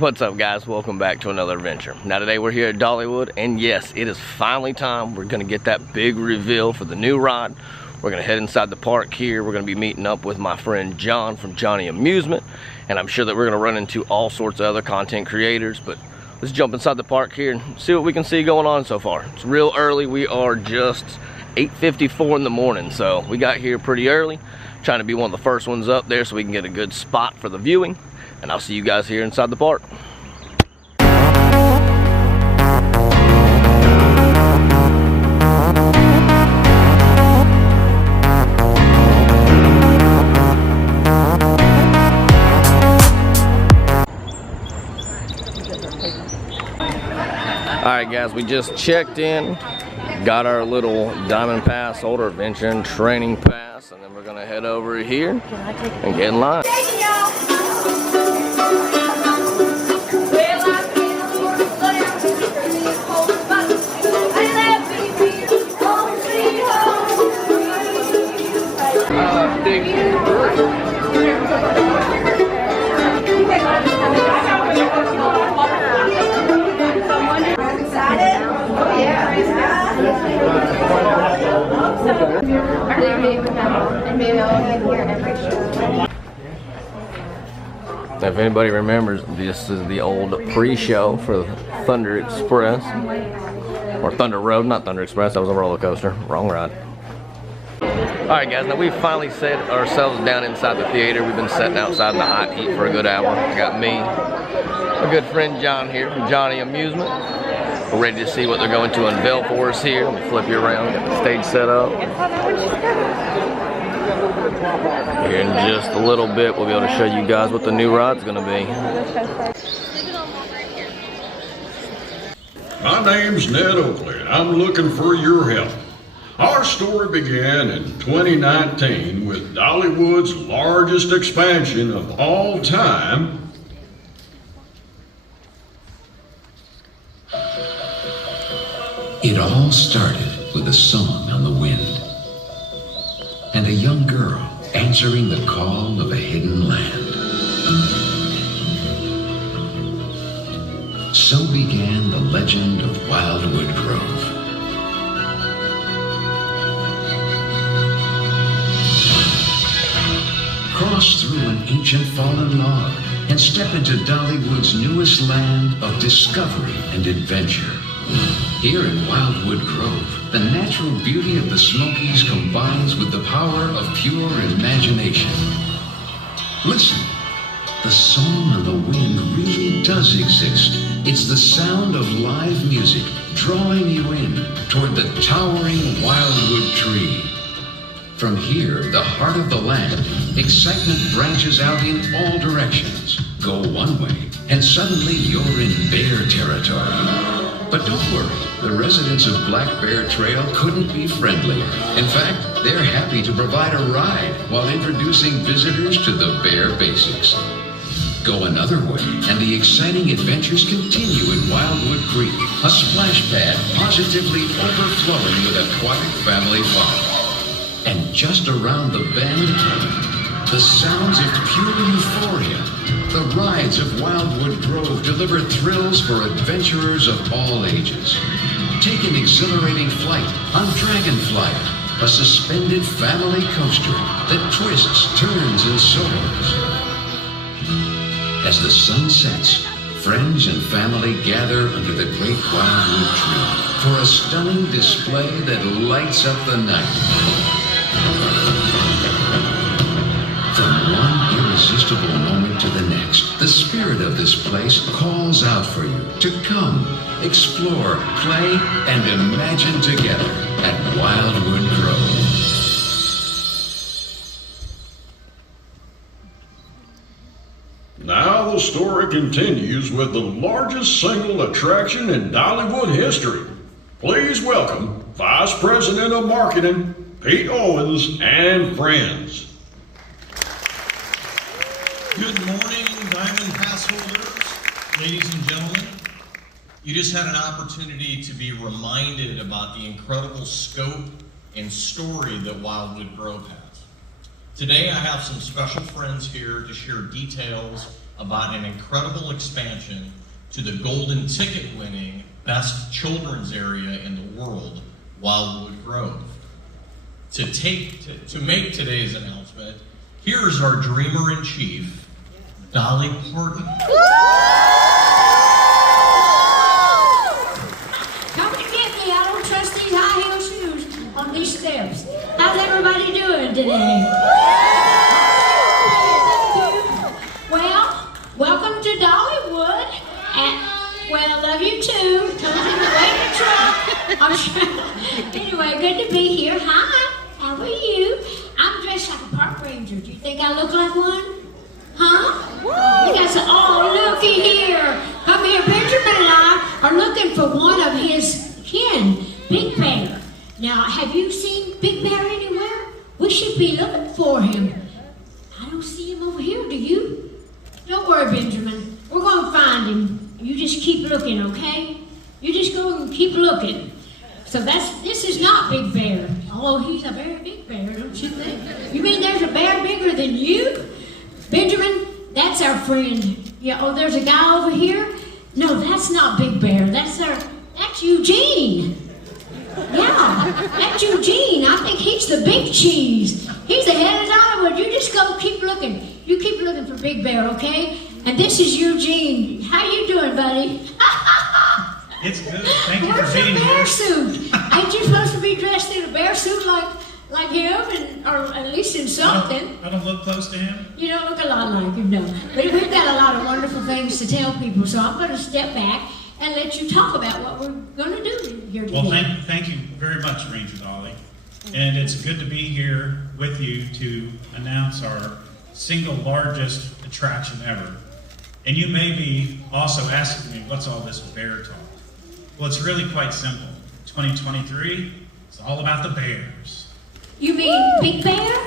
What's up, guys? Welcome back to another adventure. Now today we're here at Dollywood, and yes, it is finally time. We're gonna get that big reveal for the new ride. We're gonna head inside the park here. We're gonna be meeting up with my friend John from Johnny Amusement, and I'm sure that we're gonna run into all sorts of other content creators, but let's jump inside the park here and see what we can see going on so far. It's real early. We are just 8:54 in the morning, so we got here pretty early, trying to be one of the first ones up there so we can get a good spot for the viewing. And I'll see you guys here inside the park. Alright guys, we just checked in, got our little Diamond Pass, Older Adventure and Training Pass, and then we're gonna head over here and get in line. If anybody remembers, this is the old pre-show for Thunder Express, or Thunder Road, not Thunder Express. That was a roller coaster. Wrong ride. Alright guys, now we've finally set ourselves down inside the theater. We've been sitting outside in the hot heat for a good hour. I got me, a good friend John here from Johnny Amusement. We're ready to see what they're going to unveil for us here. Let me flip you around, get the stage set up. Here in just a little bit, we'll be able to show you guys what the new ride's gonna be. My name's Ned Oakley, and I'm looking for your help. Our story began in 2019 with Dollywood's largest expansion of all time. It all started with a song on the wind and a young girl answering the call of a hidden land. So began the legend of Wildwood Grove. Cross through an ancient fallen log and step into Dollywood's newest land of discovery and adventure. Here in Wildwood Grove, the natural beauty of the Smokies combines with the power of pure imagination. Listen, the song on the wind really does exist. It's the sound of live music drawing you in toward the towering Wildwood tree. From here, the heart of the land, excitement branches out in all directions. Go one way, and suddenly you're in bear territory. But don't worry, the residents of Black Bear Trail couldn't be friendlier. In fact, they're happy to provide a ride while introducing visitors to the bear basics. Go another way, and the exciting adventures continue in Wildwood Creek, a splash pad positively overflowing with aquatic family fun. And just around the bend, the sounds of pure euphoria. The rides of Wildwood Grove deliver thrills for adventurers of all ages. Take an exhilarating flight on Dragonflyer, a suspended family coaster that twists, turns, and soars. As the sun sets, friends and family gather under the great Wildwood tree for a stunning display that lights up the night. From one irresistible moment to the next, the spirit of this place calls out for you to come, explore, play, and imagine together at Wildwood Grove. Now the story continues with the largest single attraction in Dollywood history. Please welcome Vice President of Marketing, Pete Owens and friends. Good morning, Diamond Pass holders, ladies and gentlemen. You just had an opportunity to be reminded about the incredible scope and story that Wildwood Grove has. Today I have some special friends here to share details about an incredible expansion to the golden ticket winning best children's area in the world, Wildwood Grove. To make today's announcement, here's our dreamer in chief, Dolly Parton. Come and get me. I don't trust these high heel shoes on these steps. How's everybody doing today? Well, welcome to Dollywood. Well, I love you too. Told you to wait in the truck. I'm sure. Anyway, good to be here. Hi. How are you? I'm dressed like a park ranger. Do you think I look like one? Huh? You guys are, oh, looky here. Come here. Benjamin and I are looking for one of his kin, Big Bear. Now, have you seen Big Bear anywhere? We should be looking for him. I don't see him over here, do you? Don't worry, Benjamin. We're going to find him. You just keep looking, okay? You just go and keep looking. So this is not Big Bear. Oh, he's a very big bear, don't you think? You mean there's a bear bigger than you? Benjamin, that's our friend. Yeah, oh, there's a guy over here? No, that's not Big Bear. That's Eugene. Yeah, that's Eugene. I think he's the big cheese. He's the head of Dollywood. You just go keep looking. You keep looking for Big Bear, okay? And this is Eugene. How you doing, buddy? It's good. Thank you Where's for being your bear here. suit? Ain't you supposed to be dressed in a bear suit like him, or at least in something? I don't look close to him. You don't look a lot like him, no. But we've got a lot of wonderful things to tell people, so I'm going to step back and let you talk about what we're going to do here today. Well, thank you very much, Ranger Dolly. And it's good to be here with you to announce our single largest attraction ever. And you may be also asking me, what's all this bear talk? Well, it's really quite simple. 2023, it's all about the bears. You mean Big Bear?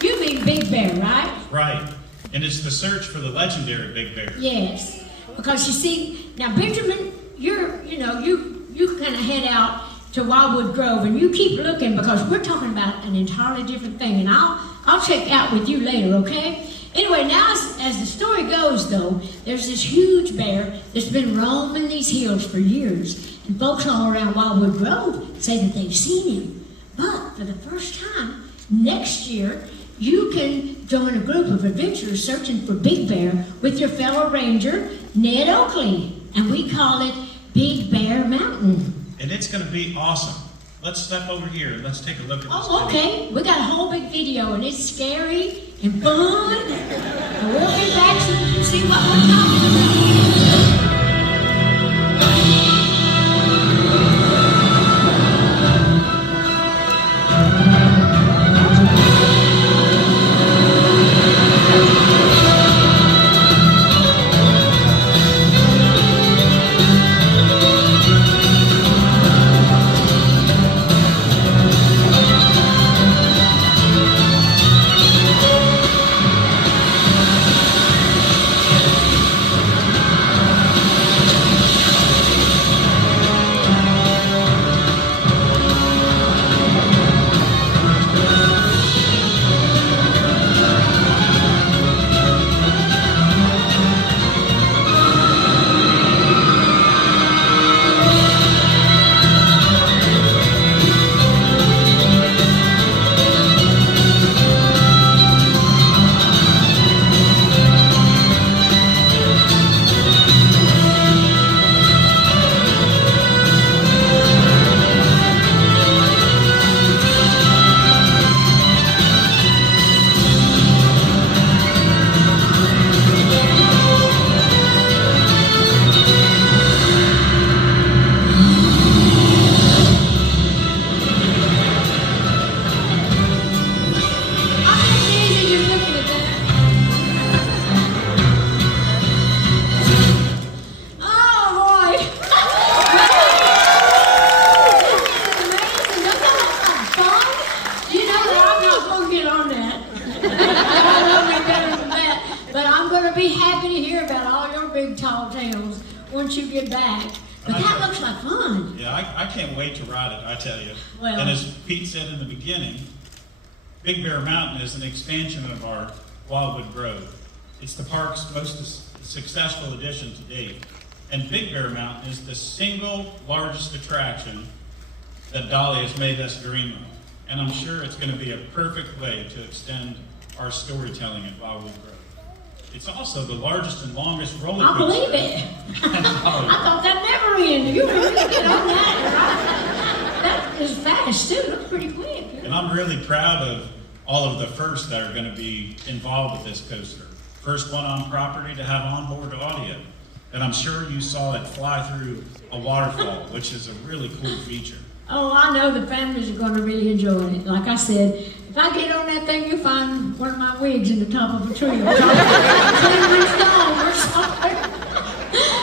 You mean Big Bear, right? Right. And it's the search for the legendary Big Bear. Yes. Because you see, now Benjamin, you kind of head out to Wildwood Grove and you keep looking because we're talking about an entirely different thing, and I'll check out with you later, okay? Anyway, now as the story goes, though, there's this huge bear that's been roaming these hills for years, and folks all around Wildwood Grove say that they've seen him. But for the first time, next year, you can join a group of adventurers searching for Big Bear with your fellow ranger, Ned Oakley, and we call it Big Bear Mountain. And it's going to be awesome. Let's step over here and let's take a look at this. Oh, okay. We got a whole big video, and it's scary and fun. And we'll be back so you can see what we're talking about. once you get back. But that looks like fun. Yeah, I can't wait to ride it, I tell you. Well, and as Pete said in the beginning, Big Bear Mountain is an expansion of our Wildwood Grove. It's the park's most successful addition to date. And Big Bear Mountain is the single largest attraction that Dolly has made us dream of. And I'm sure it's going to be a perfect way to extend our storytelling at Wildwood Grove. It's also the largest and longest roller coaster. I believe it. I thought that never ended. You really get on that. That is fast too. That's pretty quick. And I'm really proud of all of the firsts that are going to be involved with this coaster. First one on property to have onboard audio. And I'm sure you saw it fly through a waterfall, which is a really cool feature. Oh, I know the families are going to really enjoy it. Like I said, if I get on that thing, you'll find one of my wigs in the top of a tree or something.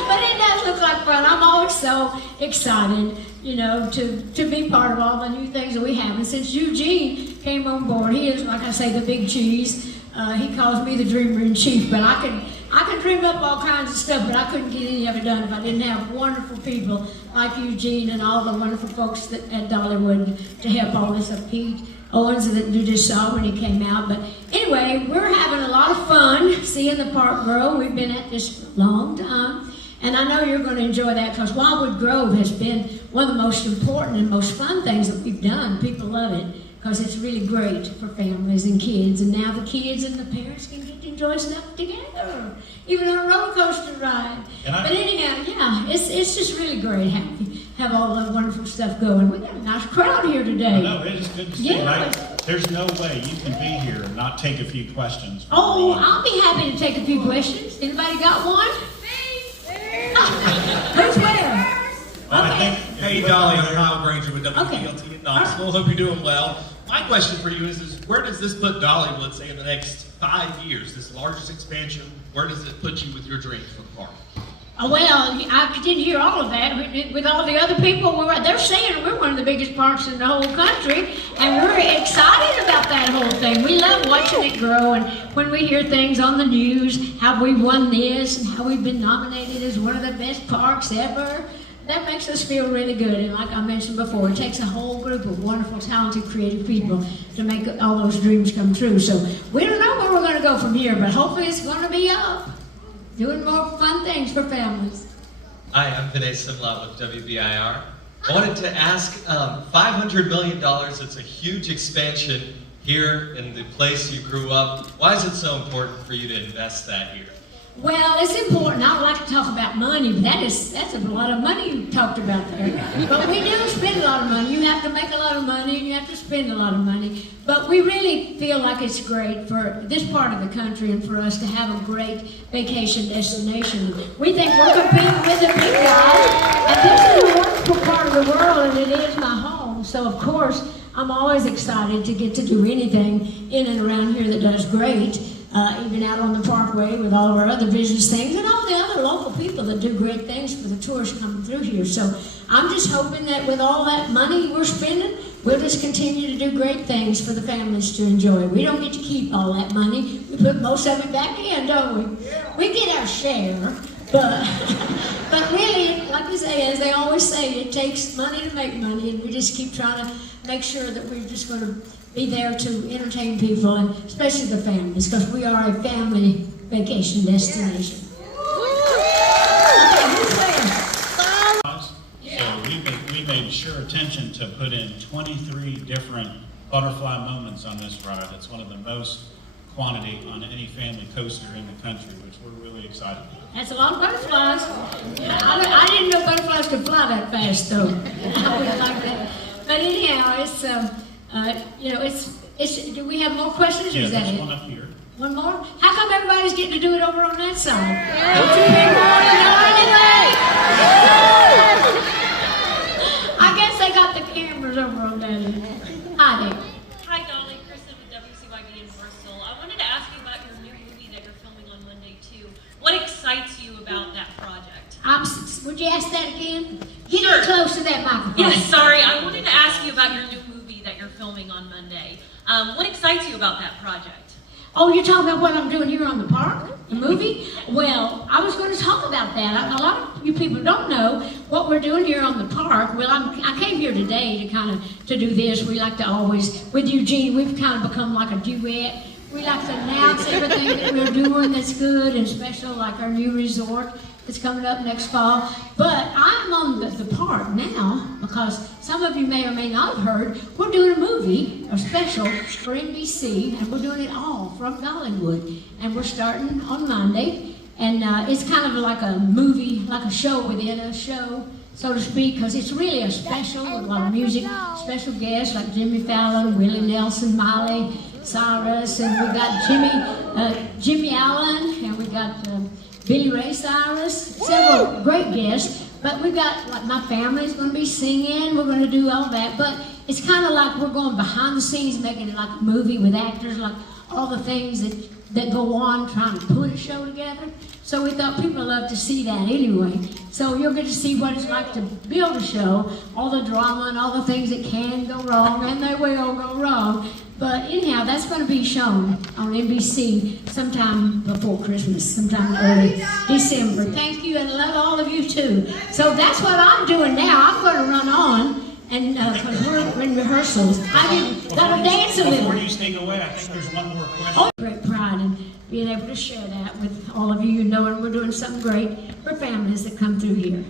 But it does look like fun. I'm always so excited, you know, to be part of all the new things that we have. And since Eugene came on board, he is, like I say, the big cheese. He calls me the dreamer in chief, but I can dream up all kinds of stuff, but I couldn't get any of it done if I didn't have wonderful people like Eugene and all the wonderful folks at Dollywood to help all this up. Pete Owens that you just saw when he came out. But anyway, we're having a lot of fun seeing the park grow. We've been at this a long time, and I know you're going to enjoy that because Wildwood Grove has been one of the most important and most fun things that we've done. People love it because it's really great for families and kids, and now the kids and the parents can get to enjoy stuff together, even on a roller coaster ride. But anyhow, yeah, it's just really great have all the wonderful stuff going. We got a nice crowd here today. No, it is good to see. Yeah. There's no way you can be here and not take a few questions. Oh, I'll be happy to take a few questions. Anybody got one? Who's where? Okay. Hey, Dolly, I'm Kyle Granger with WPLT Okay. in Knoxville. Hope you're doing well. My question for you is where does this put Dollywood, say, in the next 5 years? This largest expansion, where does it put you with your dreams for the park? Well, I didn't hear all of that. With all the other people, they're saying we're one of the biggest parks in the whole country, and we're excited about that whole thing. We love watching it grow, and when we hear things on the news, how we won this, and how we've been nominated as one of the best parks ever, that makes us feel really good. And like I mentioned before, it takes a whole group of wonderful, talented, creative people to make all those dreams come true. So we don't know where we're going to go from here, but hopefully it's going to be up. Doing more fun things for families. Hi, I'm Vinay Simla with WBIR. I wanted to ask, $500 million, it's a huge expansion here in the place you grew up. Why is it so important for you to invest that here? Well, it's important. I don't like to talk about money, but that's a lot of money you talked about there. But we do spend a lot of money. You have to make a lot of money, and you have to spend a lot of money. But we really feel like it's great for this part of the country and for us to have a great vacation destination. We think we're competing with the big guys, and this is a wonderful part of the world, and it is my home. So, of course, I'm always excited to get to do anything in and around here that does great. Even out on the parkway with all of our other business things and all the other local people that do great things for the tourists coming through here. So I'm just hoping that with all that money we're spending, we'll just continue to do great things for the families to enjoy. We don't get to keep all that money. We put most of it back in, don't we? We get our share, but really, like we say, as they always say, it takes money to make money, and we just keep trying to make sure that we're just going to be there to entertain people, and especially the families, because we are a family vacation destination. So we made sure attention to put in 23 different butterfly moments on this ride. It's one of the most quantity on any family coaster in the country, which we're really excited about. That's a lot of butterflies. I didn't know butterflies could fly that fast, though. I would like that. But anyhow, it's do we have more questions? Yeah, or is that there's it? one up here. One more? How come everybody's getting to do it over on that side? Don't you hear more than anyway? I guess they got the cameras over on that end. Hi there. Hi, Dolly. Kristen with WCYB in Bristol. I wanted to ask you about your new movie that you're filming on Monday, too. What excites you about that project? Would you ask that again? Get Sure. close to that microphone. Yes, sorry. I wanted to ask you about your new movie that you're filming on Monday. What excites you about that project? Oh, you're talking about what I'm doing here on the park? The movie? Well, I was going to talk about that. A lot of you people don't know what we're doing here on the park. Well, I came here today to do this. We like to always, with Eugene, we've kind of become like a duet. We like to announce everything that we're doing that's good and special, like our new resort that's coming up next fall. But I'm on the park now because some of you may or may not have heard, we're doing a movie, a special for NBC, and we're doing it all from Dollywood. And we're starting on Monday, and it's kind of like a movie, like a show within a show, so to speak, because it's really a special with a lot of music, special guests like Jimmy Fallon, Willie Nelson, Miley Cyrus, and we got Jimmy Allen, and we got Billy Ray Cyrus, several great guests. But we got, like, my family's going to be singing, we're going to do all that, but it's kind of like we're going behind the scenes, making it like a movie with actors, like all the things that go on trying to put a show together. So we thought people love to see that anyway. So you'll get to see what it's like to build a show, all the drama and all the things that can go wrong, and they will go wrong. But anyhow, that's going to be shown on NBC sometime before Christmas, sometime early December. Thank you, and love all of you too. So that's what I'm doing now. I'm going to run on, and because we're in rehearsals. I got to dance a little. Before you sneak away, I think there's one more question. Oh, great pride in being able to share that with all of you, knowing we're doing something great for families that come through here.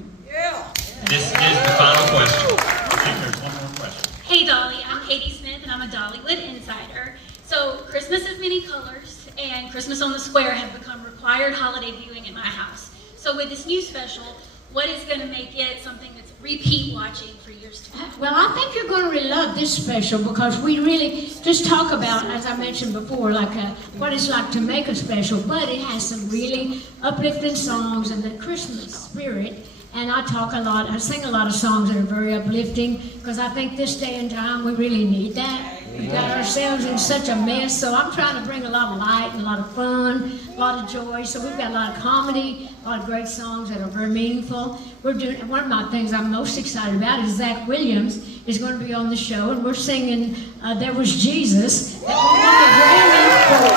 This is the final question. I think there's one more question. Hey Dolly, I'm Katie Smith and I'm a Dollywood insider. So Christmas has many colors and Christmas on the Square have become required holiday viewing in my house. So with this new special, what is going to make it something that's repeat watching for years to come? Well, I think you're going to really love this special because we really just talk about, as I mentioned before, like what it's like to make a special, but it has some really uplifting songs and the Christmas spirit. And I talk a lot, I sing a lot of songs that are very uplifting because I think this day and time we really need that. We've got ourselves in such a mess, so I'm trying to bring a lot of light and a lot of fun, a lot of joy. So we've got a lot of comedy, a lot of great songs that are very meaningful. We're doing, one of my things I'm most excited about is Zach Williams is going to be on the show, and we're singing There Was Jesus, that we won the Grammy for.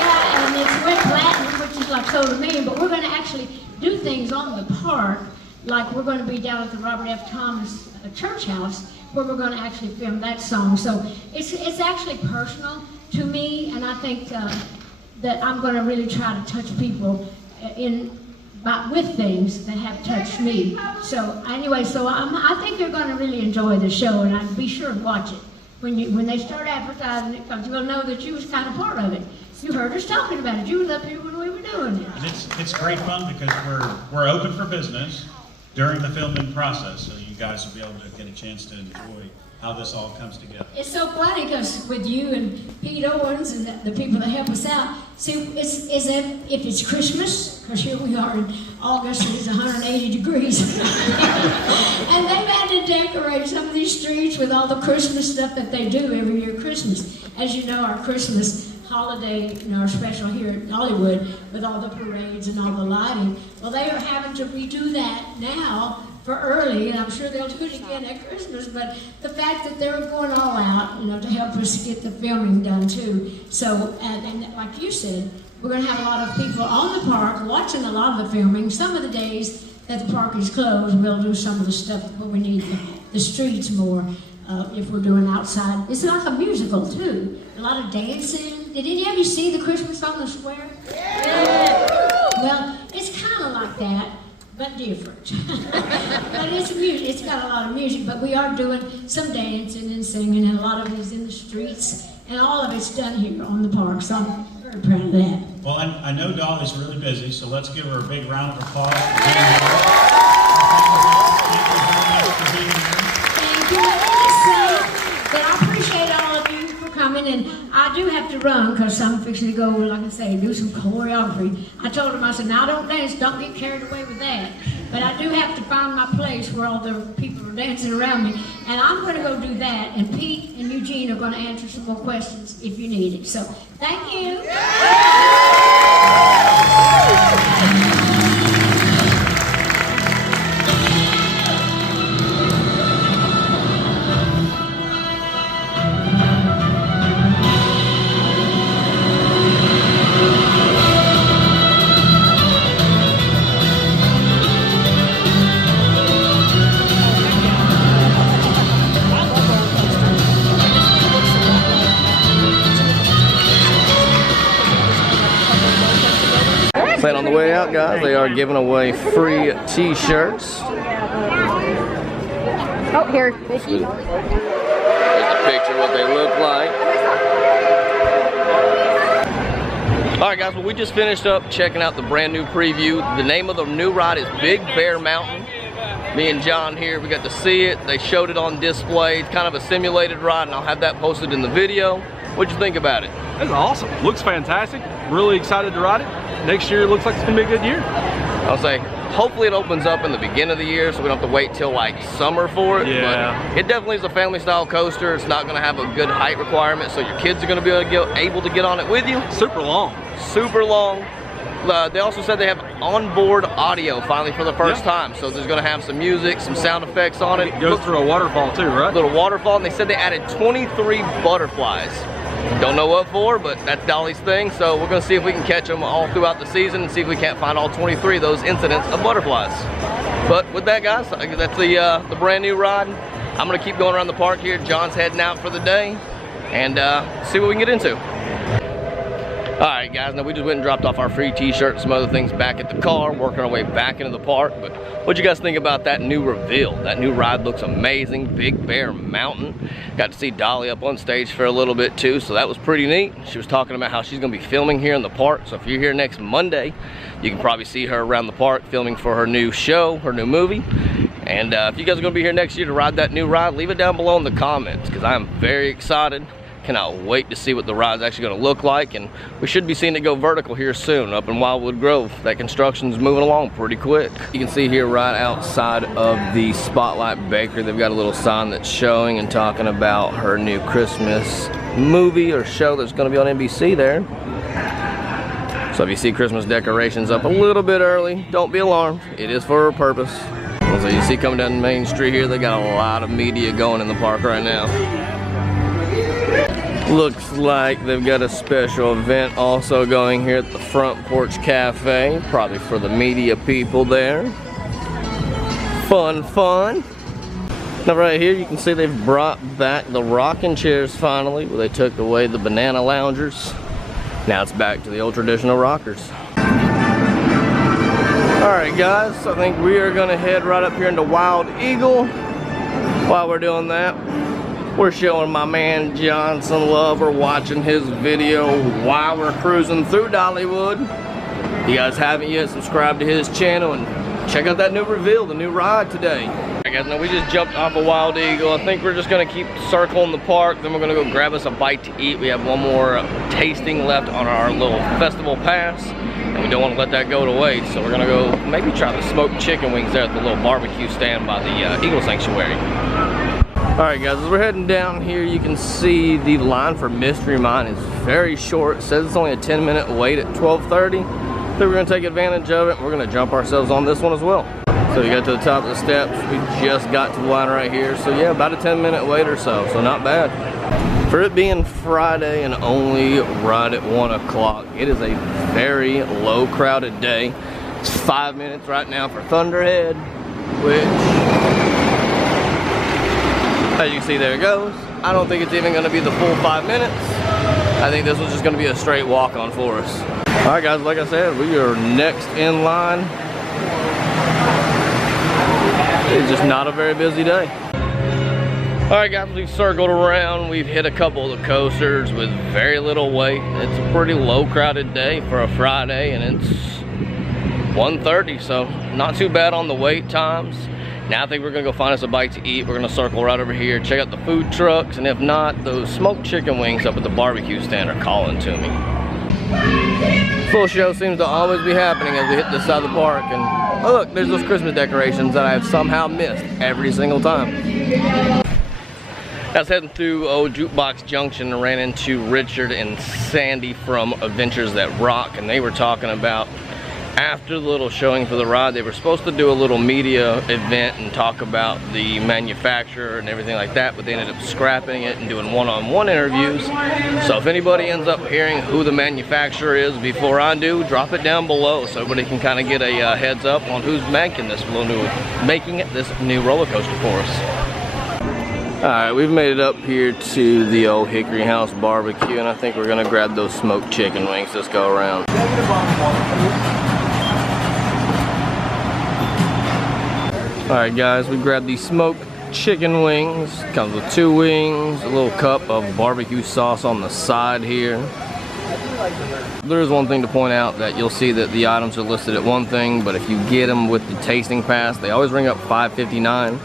Yeah, and it's went platinum, which is like so to me, but we're going to actually do things on the park, like we're going to be down at the Robert F. Thomas Church House, where we're going to actually film that song. So it's actually personal to me, and I think that I'm going to really try to touch people with things that have touched me. So anyway, so I think you're going to really enjoy the show, and I'd be sure to watch it when they start advertising it, because you'll know that you was kind of part of it. You heard us talking about it. You was up here when we were doing it. And it's great fun because we're open for business during the filming process, so you guys will be able to get a chance to enjoy how this all comes together. It's so funny because with you and Pete Owens and the people that help us out, see, it's if it's Christmas, because here we are in August and it's 180 degrees, and they've had to decorate some of these streets with all the Christmas stuff that they do every year Christmas. As you know, our Christmas holiday, our special here at Dollywood with all the parades and all the lighting. Well, they are having to redo that now for early, and I'm sure they'll do it again at Christmas, but the fact that they're going all out, to help us get the filming done too. So, and like you said, we're going to have a lot of people on the park watching a lot of the filming. Some of the days that the park is closed, we'll do some of the stuff, but we need the streets more if we're doing outside. It's like a musical too. A lot of dancing. Did any of you see the Christmas on the Square? Yeah. Well, it's kind of like that, but different. But it's music. It's got a lot of music, but we are doing some dancing and singing, and a lot of it is in the streets, and all of it's done here on the park, so I'm very proud of that. Well, I know Dolly's really busy, so let's give her a big round of applause for being here. Thank you very much for being here. Thank you. I want to say that I appreciate all of you for coming, and I do have to run because I'm fixing to go, like I say, do some choreography. I told them, I said, now don't dance, don't get carried away with that. But I do have to find my place where all the people are dancing around me, and I'm going to go do that, and Pete and Eugene are going to answer some more questions if you need it. So, thank you. And on the way out, guys, they are giving away free t-shirts. Oh, here, Mickey. There's a picture of what they look like. Alright guys, well we just finished up checking out the brand new preview. The name of the new ride is Big Bear Mountain. Me and John here, we got to see it. They showed it on display. It's kind of a simulated ride, and I'll have that posted in the video. What'd you think about it? It's awesome. Looks fantastic. Really excited to ride it. Next year looks like it's gonna be a good year. I'll say, hopefully it opens up in the beginning of the year so we don't have to wait till like summer for it. Yeah. But it definitely is a family style coaster. It's not gonna have a good height requirement, so your kids are gonna be able to get on it with you. Super long. Super long. They also said they have onboard audio finally for the first time. So there's gonna have some music, some sound effects on it. It goes through a waterfall too, right? Little waterfall, and they said they added 23 butterflies. Don't know what for, but that's Dolly's thing. So we're gonna see if we can catch them all throughout the season and see if we can't find all 23 of those incidents of butterflies. But with that, guys, that's the brand new ride. I'm gonna keep going around the park here. John's heading out for the day, and see what we can get into. Alright guys, now we just went and dropped off our free t-shirt and some other things back at the car, working our way back into the park. But what'd you guys think about that new reveal? That new ride looks amazing, Big Bear Mountain. Got to see Dolly up on stage for a little bit too, so that was pretty neat. She was talking about how she's gonna be filming here in the park, so if you're here next Monday, you can probably see her around the park filming for her new show, her new movie. And if you guys are gonna be here next year to ride that new ride, leave it down below in the comments, because I am very excited. Cannot wait to see what the ride's actually going to look like, and we should be seeing it go vertical here soon up in Wildwood Grove. That construction's moving along pretty quick. You can see here right outside of the Spotlight Bakery, they've got a little sign that's showing and talking about her new Christmas movie or show that's going to be on NBC there. So if you see Christmas decorations up a little bit early, don't be alarmed. It is for a purpose. So you see coming down the main street here, they got a lot of media going in the park right now. Looks like they've got a special event also going here at the Front Porch Cafe, probably for the media people there. Fun, fun. Now right here you can see they've brought back the rocking chairs finally, where they took away the banana loungers. Now it's back to the old traditional rockers. Alright guys, I think we are gonna head right up here into Wild Eagle. While we're doing that, we're showing my man John some love. We're watching his video while we're cruising through Dollywood. If you guys haven't yet, subscribe to his channel and check out that new reveal, the new ride today. Alright guys, now we just jumped off a Wild Eagle. I think we're just gonna keep circling the park, then we're gonna go grab us a bite to eat. We have one more tasting left on our little festival pass, and we don't want to let that go to waste. So we're gonna go maybe try the smoked chicken wings there at the little barbecue stand by the Eagle Sanctuary. Alright guys, as we're heading down here, you can see the line for Mystery Mine is very short. It says it's only a 10-minute wait at 12:30. So we're going to take advantage of it. We're going to jump ourselves on this one as well. So we got to the top of the steps. We just got to the line right here. So yeah, about a 10-minute wait or so. So not bad. For it being Friday and only right at 1 o'clock, it is a very low crowded day. It's 5 minutes right now for Thunderhead, which, as you can see, there it goes. I don't think it's even going to be the full 5 minutes. I think this was just going to be a straight walk-on for us. Alright guys, like I said, we are next in line. It's just not a very busy day. Alright guys, we've circled around. We've hit a couple of the coasters with very little wait. It's a pretty low crowded day for a Friday, and it's 1:30, so not too bad on the wait times. Now I think we're gonna go find us a bite to eat. We're gonna circle right over here, check out the food trucks, and if not, those smoked chicken wings up at the barbecue stand are calling to me. Full show seems to always be happening as we hit this side of the park, and oh look, there's those Christmas decorations that I have somehow missed every single time. I was heading through old Jukebox Junction and ran into Richard and Sandy from Adventures That Rock, and they were talking about after the little showing for the ride, they were supposed to do a little media event and talk about the manufacturer and everything like that, but they ended up scrapping it and doing one-on-one interviews. So if anybody ends up hearing who the manufacturer is before I do, drop it down below so everybody can kind of get a heads up on who's making this new roller coaster for us. Alright, we've made it up here to the old Hickory House barbecue, and I think we're gonna grab those smoked chicken wings this go around. Alright guys, we grabbed the smoked chicken wings. Comes with 2 wings, a little cup of barbecue sauce on the side here. There is one thing to point out, that you'll see that the items are listed at one thing, but if you get them with the tasting pass, they always ring up $5.59.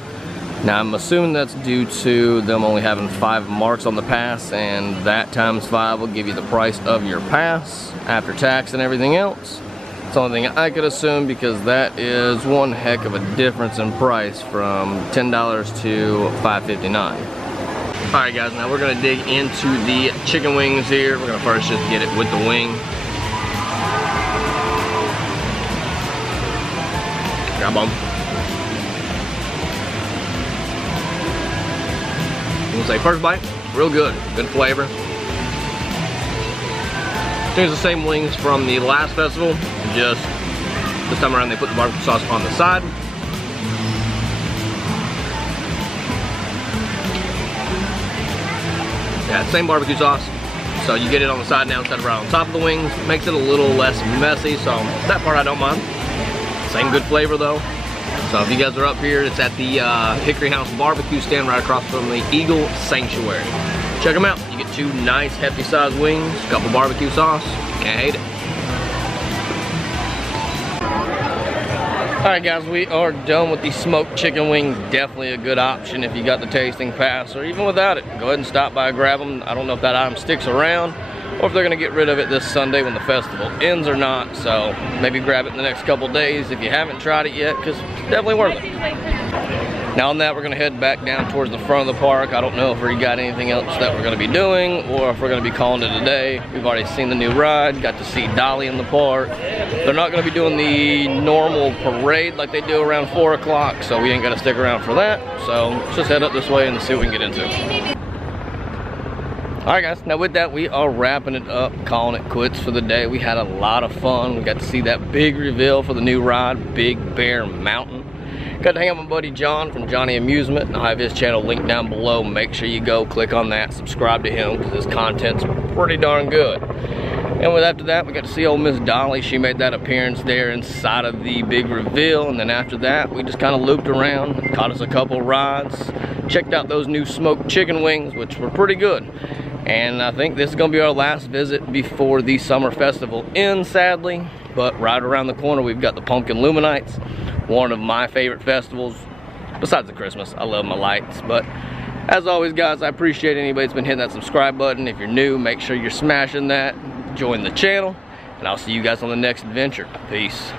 Now I'm assuming that's due to them only having 5 marks on the pass, and that times 5 will give you the price of your pass after tax and everything else. It's the only thing I could assume, because that is one heck of a difference in price from $10 to $5.59. Alright guys, now we're gonna dig into the chicken wings here. We're gonna first just get it with the wing. Grab them. I'm gonna say first bite, real good flavor. Here's the same wings from the last festival, just this time around they put the barbecue sauce on the side. Yeah, same barbecue sauce. So you get it on the side now instead of right on top of the wings. Makes it a little less messy, so that part I don't mind. Same good flavor though. So if you guys are up here, it's at the Hickory House barbecue stand right across from the Eagle Sanctuary. Check them out. You get 2 nice hefty sized wings, a couple barbecue sauce. Can't hate it. Alright guys, we are done with the smoked chicken wings. Definitely a good option if you got the tasting pass, or even without it. Go ahead and stop by and grab them. I don't know if that item sticks around, or if they're going to get rid of it this Sunday when the festival ends or not. So maybe grab it in the next couple days if you haven't tried it yet, because it's definitely worth it. Now on that, we're going to head back down towards the front of the park. I don't know if we got anything else that we're going to be doing, or if we're going to be calling it a day. We've already seen the new ride, got to see Dolly in the park. They're not going to be doing the normal parade like they do around 4 o'clock, so we ain't going to stick around for that. So let's just head up this way and see what we can get into. Alright guys, now with that, we are wrapping it up, calling it quits for the day. We had a lot of fun. We got to see that big reveal for the new ride, Big Bear Mountain. Got to hang out with my buddy John from Johnny Amusement, and I'll have his channel linked down below. Make sure you go click on that, subscribe to him, because his content's pretty darn good. And with after that, we got to see old Miss Dolly. She made that appearance there inside of the big reveal, and then after that, we just kind of looped around, caught us a couple rides, checked out those new smoked chicken wings, which were pretty good. And I think this is going to be our last visit before the summer festival ends, sadly. But right around the corner, we've got the Pumpkin Luminites, one of my favorite festivals, besides the Christmas. I love my lights. But as always, guys, I appreciate anybody that's been hitting that subscribe button. If you're new, make sure you're smashing that. Join the channel, and I'll see you guys on the next adventure. Peace.